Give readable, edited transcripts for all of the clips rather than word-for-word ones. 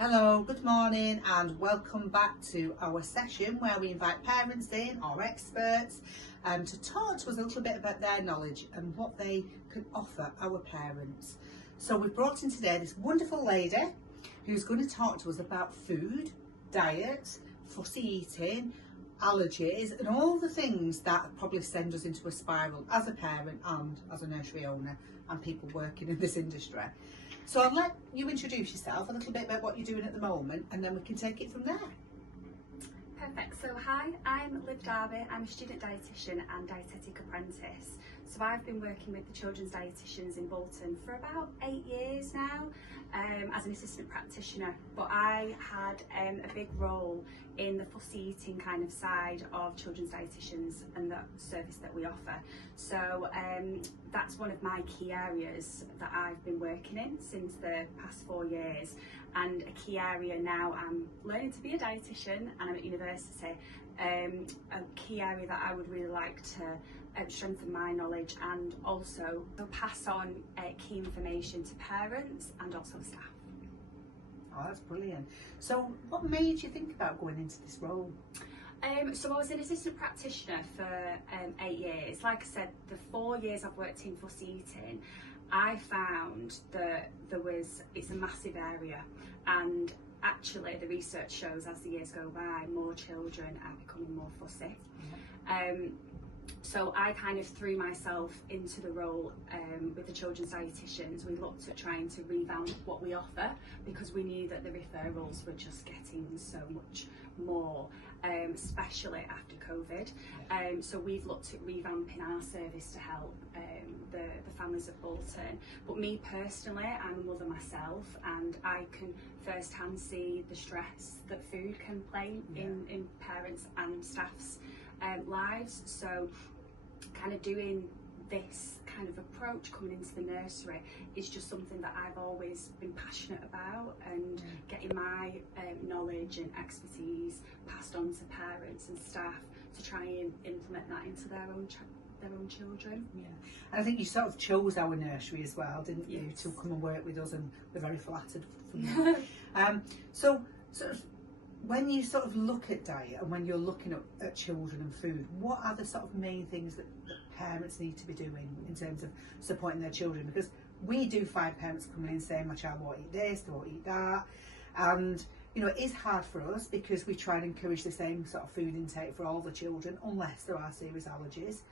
Hello, good morning and welcome back to our session where we invite parents in, or experts, to talk to us a little bit about their knowledge and what they can offer our parents. So we've brought in today this wonderful lady who's going to talk to us about food, diet, fussy eating, allergies and all the things that probably send us into a spiral as a parent and as a nursery owner and people working in this industry. So I'll let you introduce yourself, a little bit about what you're doing at the moment, and then we can take it from there. Perfect. So hi, I'm Olivia Darby. I'm a student dietitian and dietetic apprentice. So I've been working with the children's dietitians in Bolton for about 8 years now as an assistant practitioner. But I had a big role in the fussy eating kind of side of children's dietitians and the service that we offer. So that's one of my key areas that I've been working in since the past 4 years. And a key area now, I'm learning to be a dietitian and I'm at university. A key area that I would really like to strengthen my knowledge and also pass on key information to parents and also staff. Oh, that's brilliant. So what made you think about going into this role? So I was an assistant practitioner for 8 years. Like I said, the 4 years I've worked in fussy eating, I found that it's a massive area, and actually the research shows as the years go by, more children are becoming more fussy. So I kind of threw myself into the role with the children's dietitians. We looked at trying to revamp what we offer because we knew that the referrals were just getting so much more, especially after COVID. So we've looked at revamping our service to help the families of Bolton. But me personally, I'm a mother myself, and I can firsthand see the stress that food can play in parents and staff's lives. So kind of doing this kind of approach coming into the nursery is just something that I've always been passionate about, and getting my knowledge and expertise passed on to parents and staff to try and implement that into their own children. Yeah, and I think you sort of chose our nursery as well, didn't you, Yes. to come and work with us, and we're very flattered from that. So sort of when you sort of look at diet and when you're looking at children and food, what are the sort of main things that parents need to be doing in terms of supporting their children? Because we do find parents coming in saying, my child won't eat this, they won't eat that, and you know, it is hard for us because we try and encourage the same sort of food intake for all the children unless there are serious allergies,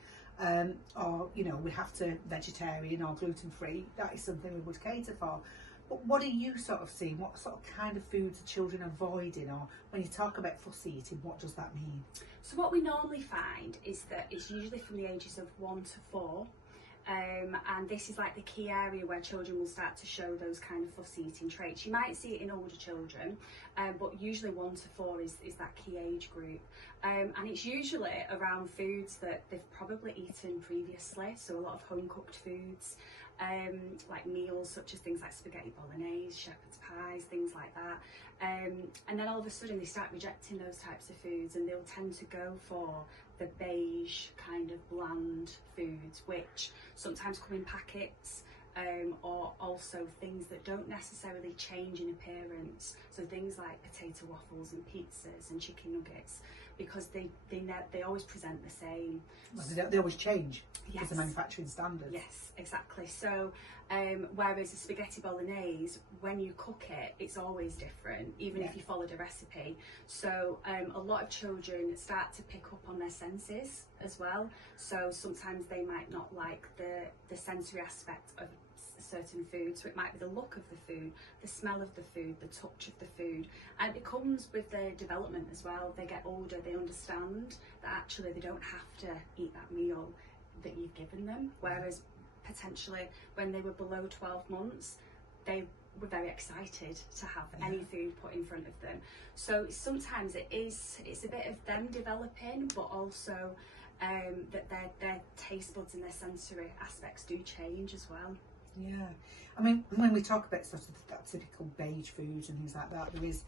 or you know, we have to vegetarian or gluten free. That is something we would cater for. But what are you sort of seeing? What sort of kind of foods are children avoiding? Or when you talk about fussy eating, what does that mean? So what we normally find is that it's usually from the ages of 1 to 4. And this is like the key area where children will start to show those kind of fussy eating traits. You might see it in older children, but usually 1 to 4 is that key age group. And it's usually around foods that they've probably eaten previously, so a lot of home cooked foods, like meals such as things like spaghetti bolognese, shepherd's pies, things like that. And then all of a sudden they start rejecting those types of foods, and they'll tend to go for the beige kind of bland foods, which sometimes come in packets, or also things that don't necessarily change in appearance. So things like potato waffles and pizzas and chicken nuggets, because they always present the same. Well, they always change. Yes. With the manufacturing standards. Yes, exactly. So whereas a spaghetti bolognese, when you cook it, it's always different, even if you followed a recipe. So a lot of children start to pick up on their senses as well. So sometimes they might not like the sensory aspect of certain food, so it might be the look of the food, the smell of the food, the touch of the food, and it comes with their development as well. They get older, they understand that actually they don't have to eat that meal that you've given them, whereas potentially when they were below 12 months they were very excited to have any food put in front of them. So sometimes it's a bit of them developing, but also that their taste buds and their sensory aspects do change as well. Yeah, I mean, when we talk about sort of that typical beige foods and things like that, there is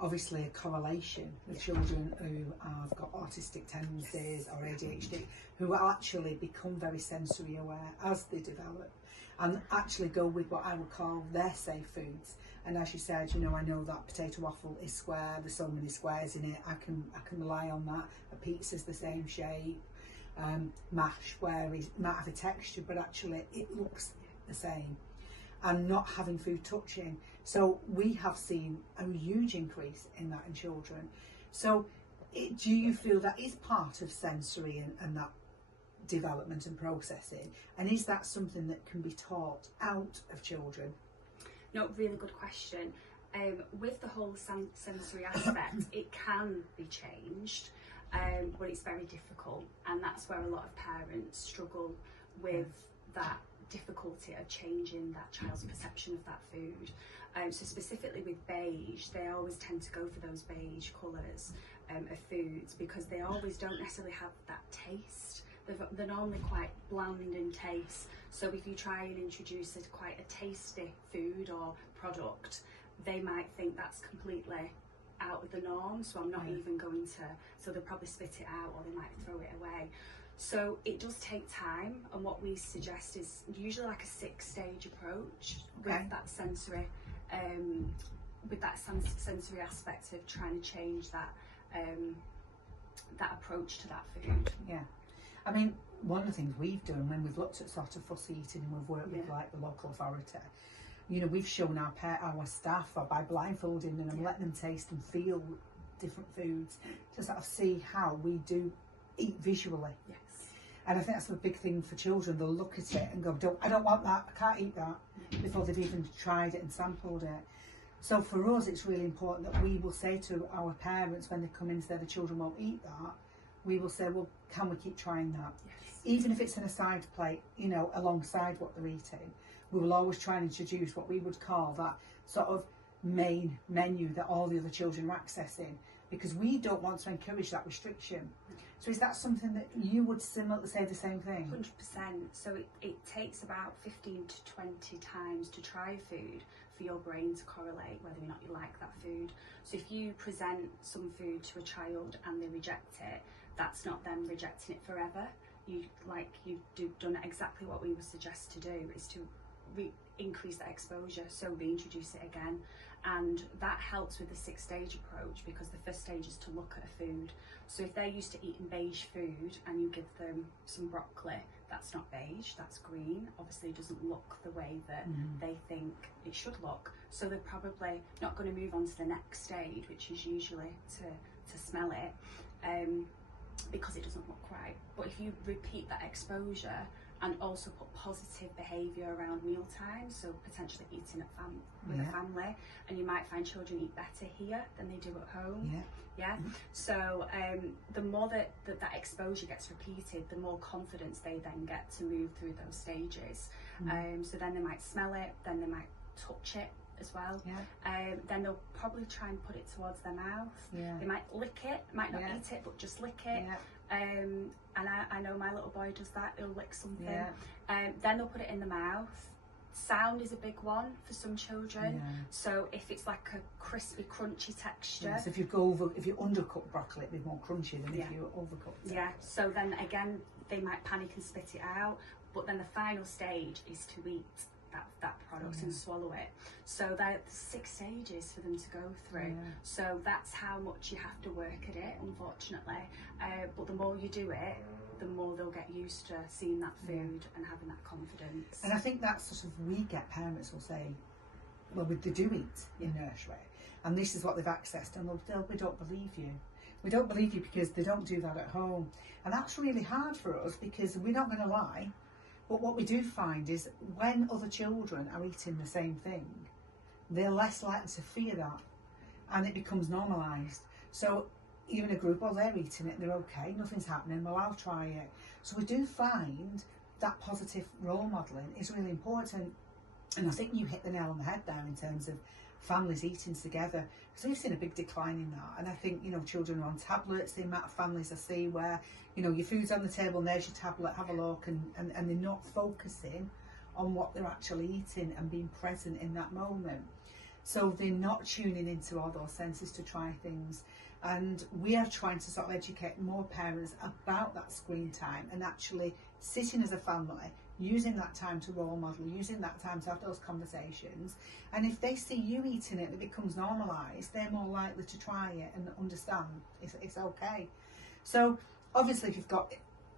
obviously a correlation with children who have got autistic tendencies or ADHD, who actually become very sensory aware as they develop. and actually go with what I would call their safe foods. And as you said, you know, I know that potato waffle is square, there's so many squares in it, I can rely on that. A pizza's the same shape. Mash, where it might have a texture, but actually it looks the same. And not having food touching. So we have seen a huge increase in that in children. So do you feel that is part of sensory and that development and processing? And is that something that can be taught out of children? No, really good question. With the whole sensory aspect, it can be changed, but it's very difficult, and that's where a lot of parents struggle with that difficulty of changing that child's perception of that food. So specifically with beige, they always tend to go for those beige colours of foods because they always don't necessarily have that taste. They're normally quite bland in taste. So if you try and introduce quite a tasty food or product, they might think that's completely out of the norm, so I'm not even going to, so they'll probably spit it out or they might throw it away. So it does take time, and what we suggest is usually like a 6-stage approach with that sensory, sensory aspect of trying to change that that approach to that food. Yeah, I mean, one of the things we've done when we've looked at sort of fussy eating and we've worked with like the local authority, you know, we've shown our staff, or by blindfolding them and letting them taste and feel different foods to sort of see how we do eat visually. Yes. And I think that's a big thing for children. They'll look at it and go, I don't want that, I can't eat that, before they've even tried it and sampled it. So for us, it's really important that we will say to our parents when they come in and say the children won't eat that, we will say, well, can we keep trying that? Yes. Even if it's in a side plate, you know, alongside what they're eating, we will always try and introduce what we would call that sort of main menu that all the other children are accessing, because we don't want to encourage that restriction. So is that something that you would similarly say the same thing? 100%. So it takes about 15 to 20 times to try food for your brain to correlate whether or not you like that food. So if you present some food to a child and they reject it, that's not them rejecting it forever. You've done exactly what we would suggest to do, is to increase that exposure, so reintroduce it again. And that helps with the 6-stage approach, because the first stage is to look at a food. So if they're used to eating beige food and you give them some broccoli, that's not beige, that's green. Obviously it doesn't look the way that they think it should look. So they're probably not going to move on to the next stage, which is usually to smell it, because it doesn't look right. But if you repeat that exposure and also put positive behaviour around meal times, so potentially eating with a family, and you might find children eat better here than they do at home. So the more that exposure gets repeated, the more confidence they then get to move through those stages. So then they might smell it, then they might touch it as well. Then they'll probably try and put it towards their mouth. They might lick it, might not eat it, but just lick it. And I know my little boy does that, he'll lick something. Then they'll put it in the mouth. Sound is a big one for some children. So if it's like a crispy, crunchy texture. So if you undercook broccoli, it'd be more crunchy than if you overcooked it. So then again, they might panic and spit it out. But then the final stage is to eat that product and swallow it. So there's 6 stages for them to go through. So that's how much you have to work at it, unfortunately. But the more you do it, the more they'll get used to seeing that food and having that confidence. And I think that's sort of, we get parents will say, well, they do eat in nursery, and this is what they've accessed, and we don't believe you. We don't believe you because they don't do that at home. And that's really hard for us, because we're not going to lie. But what we do find is when other children are eating the same thing, they're less likely to fear that, and it becomes normalised. So even a group, well, they're eating it, they're okay, nothing's happening, well, I'll try it. So we do find that positive role modelling is really important. And I think you hit the nail on the head there in terms of families eating together, because we've seen a big decline in that. And I think, you know, children are on tablets, the amount of families I see where, you know, your food's on the table and there's your tablet, have a look, and they're not focusing on what they're actually eating and being present in that moment. So they're not tuning into all those senses to try things. And we are trying to sort of educate more parents about that screen time and actually sitting as a family, using that time to role model, using that time to have those conversations. And if they see you eating it, it becomes normalised, they're more likely to try it and understand it's okay. So obviously if you've got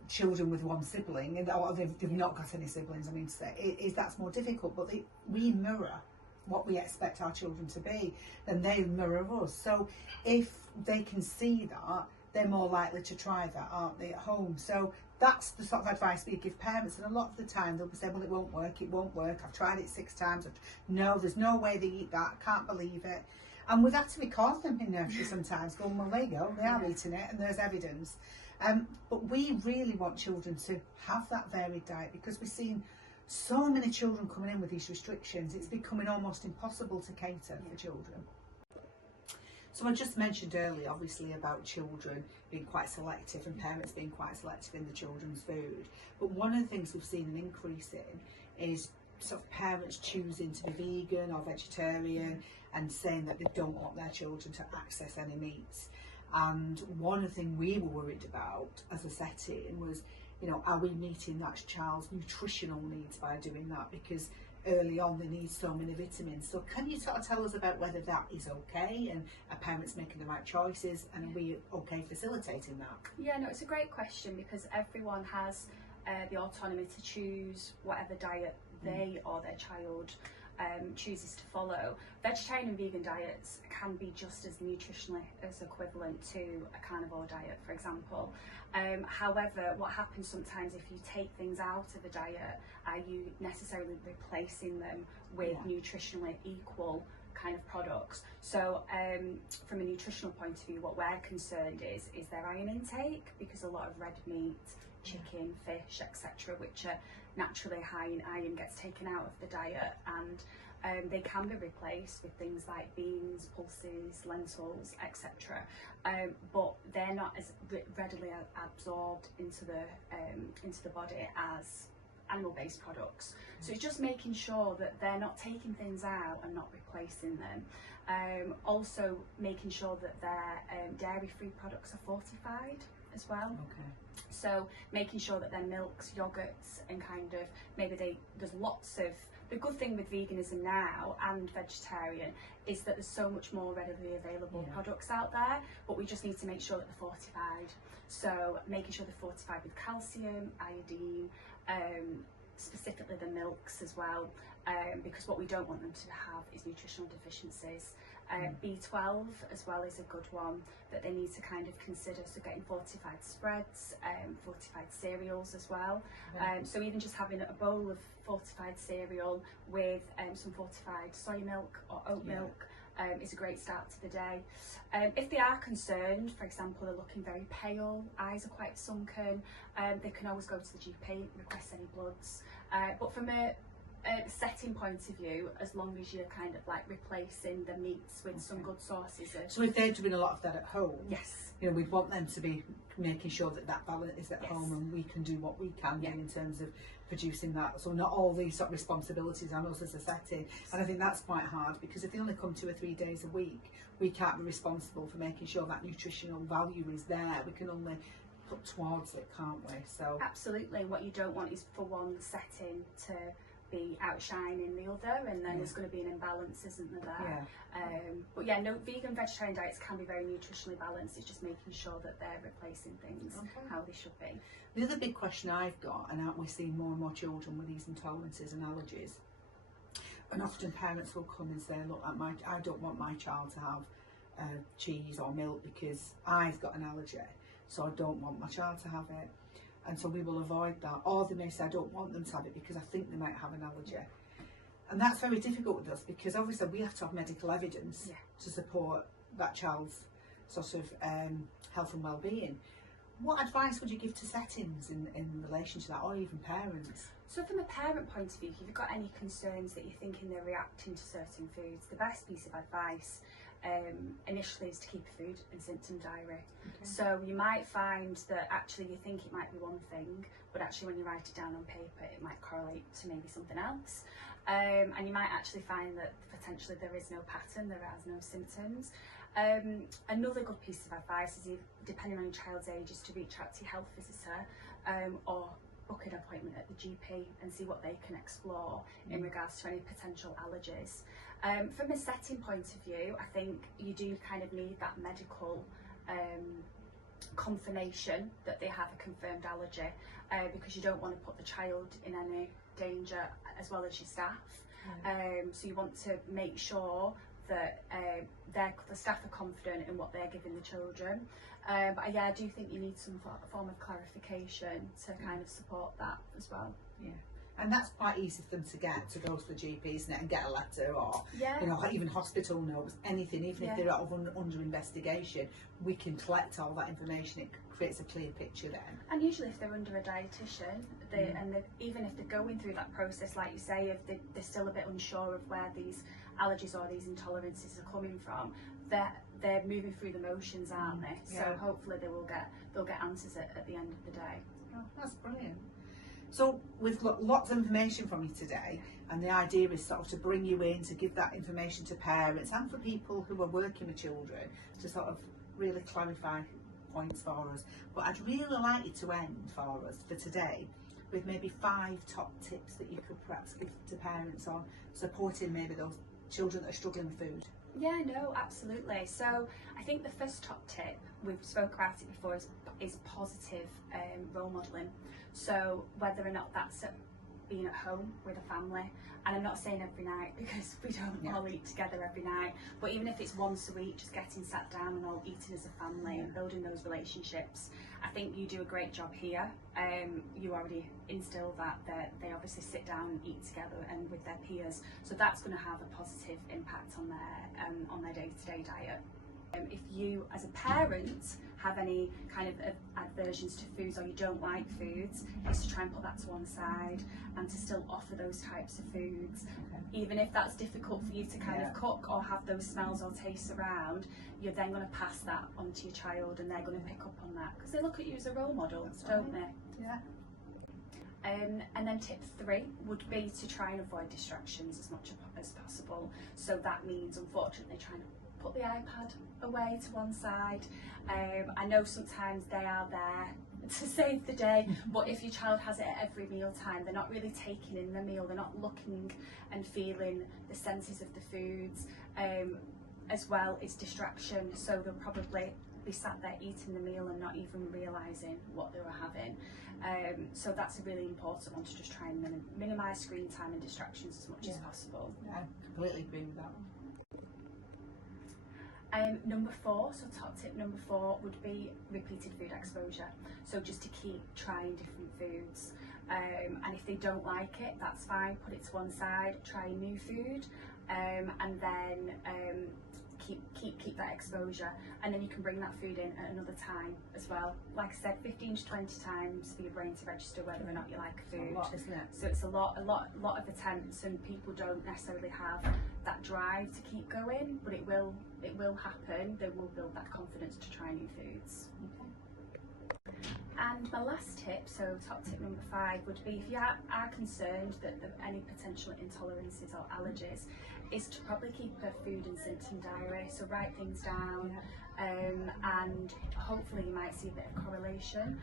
children with one sibling, or they've not got any siblings, I mean to say, that's more difficult, but we mirror what we expect our children to be, then they mirror us. So if they can see that, they're more likely to try that, aren't they, at home? So that's the sort of advice we give parents, and a lot of the time they'll be saying, well, it won't work, I've tried it 6 times, no, there's no way they eat that, I can't believe it. And we've had to record them in nursery sometimes, going, well, there you go, they are eating it, and there's evidence. But we really want children to have that varied diet, because we've seen so many children coming in with these restrictions, it's becoming almost impossible to cater for children. So I just mentioned earlier, obviously, about children being quite selective and parents being quite selective in the children's food. But one of the things we've seen an increase in is sort of parents choosing to be vegan or vegetarian and saying that they don't want their children to access any meats. And one of the things we were worried about as a setting was, you know, are we meeting that child's nutritional needs by doing that? Because early on they need so many vitamins. So can you sort of tell us about whether that is okay, and are parents making the right choices, and are we okay facilitating that? Yeah, no, it's a great question, because everyone has the autonomy to choose whatever diet they or their child chooses to follow. Vegetarian and vegan diets can be just as nutritionally as equivalent to a carnivore diet, for example. However, what happens sometimes if you take things out of a diet, are you necessarily replacing them with nutritionally equal kind of products? So from a nutritional point of view, what we're concerned is their iron intake, because a lot of red meat, chicken, fish, etc., which are naturally high in iron, gets taken out of the diet, and they can be replaced with things like beans, pulses, lentils, etc. But they're not as readily absorbed into the body as animal-based products. So it's just making sure that they're not taking things out and not replacing them. Also making sure that their dairy-free products are fortified as well. Okay. So making sure that their milks, yogurts, and kind of there's lots of, the good thing with veganism now and vegetarian is that there's so much more readily available products out there, but we just need to make sure that they're fortified. So making sure they're fortified with calcium, iodine, specifically the milks as well, because what we don't want them to have is nutritional deficiencies. B12 as well is a good one that they need to kind of consider, so getting fortified spreads, fortified cereals as well. So even just having a bowl of fortified cereal with some fortified soy milk or oat milk is a great start to the day. If they are concerned, for example, they're looking very pale, eyes are quite sunken, they can always go to the GP, request any bloods. But from a setting point of view, as long as you're kind of like replacing the meats with some good sources of... So if they're doing a lot of that at home, yes, you know, we'd want them to be making sure that that balance is at home, and we can do what we can do in terms of producing that. So not all these sort of responsibilities on us as a setting, and I think that's quite hard, because if they only come 2 or 3 days a week, we can't be responsible for making sure that nutritional value is there. We can only put towards it, can't we? So absolutely. What you don't want is for one setting to be outshining the other, and then there's going to be an imbalance, isn't there? But yeah, no, vegan vegetarian diets can be very nutritionally balanced. It's just making sure that they're replacing things how they should be. The other big question I've got, and aren't we seeing more and more children with these intolerances and allergies, and often parents will come and say, look, I don't want my child to have cheese or milk because I've got an allergy, so I don't want my child to have it. And so we will avoid that. Or they may say, I don't want them to have it because I think they might have an allergy. And that's very difficult with us, because obviously we have to have medical evidence to support that child's sort of health and well-being. What advice would you give to settings in relation to that, or even parents? So from a parent point of view, if you've got any concerns that you're thinking they're reacting to certain foods, the best piece of advice initially is to keep a food and symptom diary. So you might find that actually you think it might be one thing, but actually when you write it down on paper it might correlate to maybe something else, and you might actually find that potentially there is no pattern, there are no symptoms. Another good piece of advice is, depending on your child's age, is to reach out to your health visitor or book an appointment at the GP and see what they can explore in regards to any potential allergies. From a setting point of view, I think you do kind of need that medical confirmation that they have a confirmed allergy, because you don't want to put the child in any danger as well as your staff. So you want to make sure that the staff are confident in what they're giving the children. But yeah, I do think you need some form of clarification to kind of support that as well. Yeah. And that's quite easy for them to get, to go to the GP, isn't it, and get a letter, or you know, even hospital notes, anything, even if they're under investigation, we can collect all that information. It creates a clear picture then. And usually if they're under a dietitian, even if they're going through that process, like you say, if they're still a bit unsure of where these allergies or these intolerances are coming from, they're moving through the motions, aren't they? So hopefully they'll get answers at the end of the day. Oh, that's brilliant. So we've got lots of information from you today, and the idea is sort of to bring you in, to give that information to parents and for people who are working with children, to sort of really clarify points for us. But I'd really like you to end for us for today with maybe 5 top tips that you could perhaps give to parents on supporting maybe those children that are struggling with food. Yeah, no, absolutely. So I think the first top tip, we've spoke about it before, is positive role modelling. So whether or not that's being at home with a family, and I'm not saying every night because we don't all eat together every night, but even if it's once a week, just getting sat down and all eating as a family and building those relationships. I think you do a great job here. You already instill that they obviously sit down and eat together and with their peers, so that's going to have a positive impact on their day-to-day diet. If you as a parent have any kind of aversions to foods, or you don't like foods, is to try and put that to one side and to still offer those types of foods. Even if that's difficult for you to kind of cook or have those smells or tastes around, you're then going to pass that on to your child, and they're going to pick up on that because they look at you as a role model, don't they? Yeah. And then tip 3 would be to try and avoid distractions as much as possible. So that means, unfortunately, trying to put the iPad away to one side. I know sometimes they are there to save the day, but if your child has it at every meal time, they're not really taking in the meal, they're not looking and feeling the senses of the foods. As well, it's distraction, so they'll probably be sat there eating the meal and not even realising what they were having. So that's a really important one, to just try and minimise screen time and distractions as much as possible. Yeah, I completely agree with that one. Number 4, so top tip number 4 would be repeated food exposure. So just to keep trying different foods. And if they don't like it, that's fine, put it to one side, try new food, and then keep that exposure, and then you can bring that food in at another time as well. Like I said, 15 to 20 times for your brain to register whether or not you like a food. A lot, isn't it? So it's a lot of attempts, and people don't necessarily have that drive to keep going, but it will happen. They will build that confidence to try new foods. And my last tip, so top tip number 5, would be if you are concerned that there are any potential intolerances or allergies, is to probably keep a food and symptom diary. So write things down, and hopefully you might see a bit of correlation.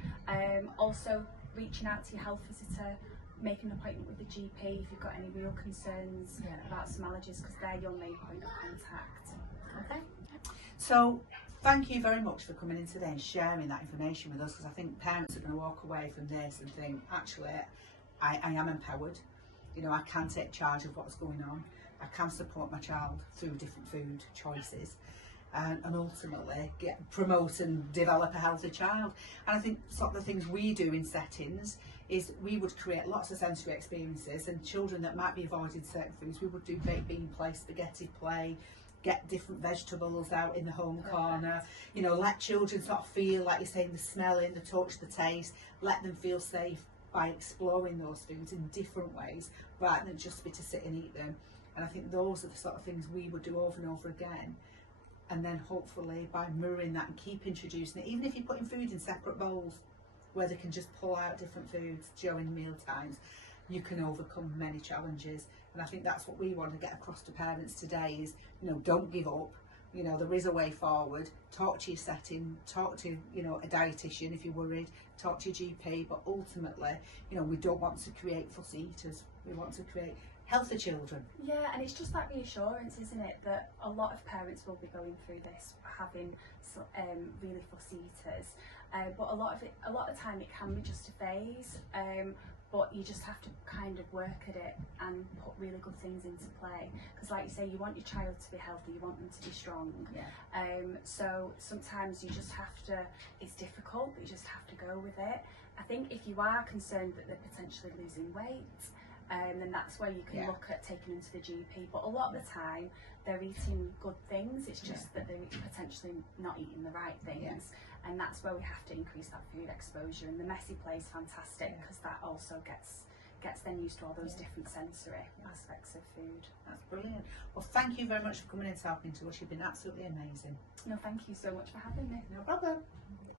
Also reaching out to your health visitor, make an appointment with the GP if you've got any real concerns about some allergies, because they're your main point of contact. Okay. So thank you very much for coming in today and sharing that information with us, because I think parents are going to walk away from this and think, actually, I am empowered. You know, I can take charge of what's going on. I can support my child through different food choices, and ultimately promote and develop a healthy child. And I think sort of the things we do in settings is we would create lots of sensory experiences, and children that might be avoiding certain foods, we would do baked bean play, spaghetti play, get different vegetables out in the home corner, you know, let children sort of feel, like you're saying, the smelling, the touch, the taste, let them feel safe by exploring those foods in different ways rather than just be to sit and eat them. And I think those are the sort of things we would do over and over again. And then hopefully by mirroring that and keep introducing it, even if you're putting food in separate bowls where they can just pull out different foods during meal times, you can overcome many challenges. And I think that's what we want to get across to parents today is, you know, don't give up, you know, there is a way forward. Talk to your setting, talk to, you know, a dietitian if you're worried, talk to your GP, but ultimately, you know, we don't want to create fussy eaters. We want to create healthy children. Yeah, and it's just that reassurance, isn't it, that a lot of parents will be going through this, having really fussy eaters, but a lot of the time it can be just a phase, but you just have to kind of work at it and put really good things into play, because like you say, you want your child to be healthy, you want them to be strong. So sometimes you just have to, it's difficult, but you just have to go with it. I think if you are concerned that they're potentially losing weight, then that's where you can look at taking them to the GP. But a lot of the time, they're eating good things. It's just that they're potentially not eating the right things, and that's where we have to increase that food exposure. And the messy play is fantastic because that also gets them used to all those different sensory aspects of food. That's brilliant. Well, thank you very much for coming and talking to us. You've been absolutely amazing. No, thank you so much for having me. No problem.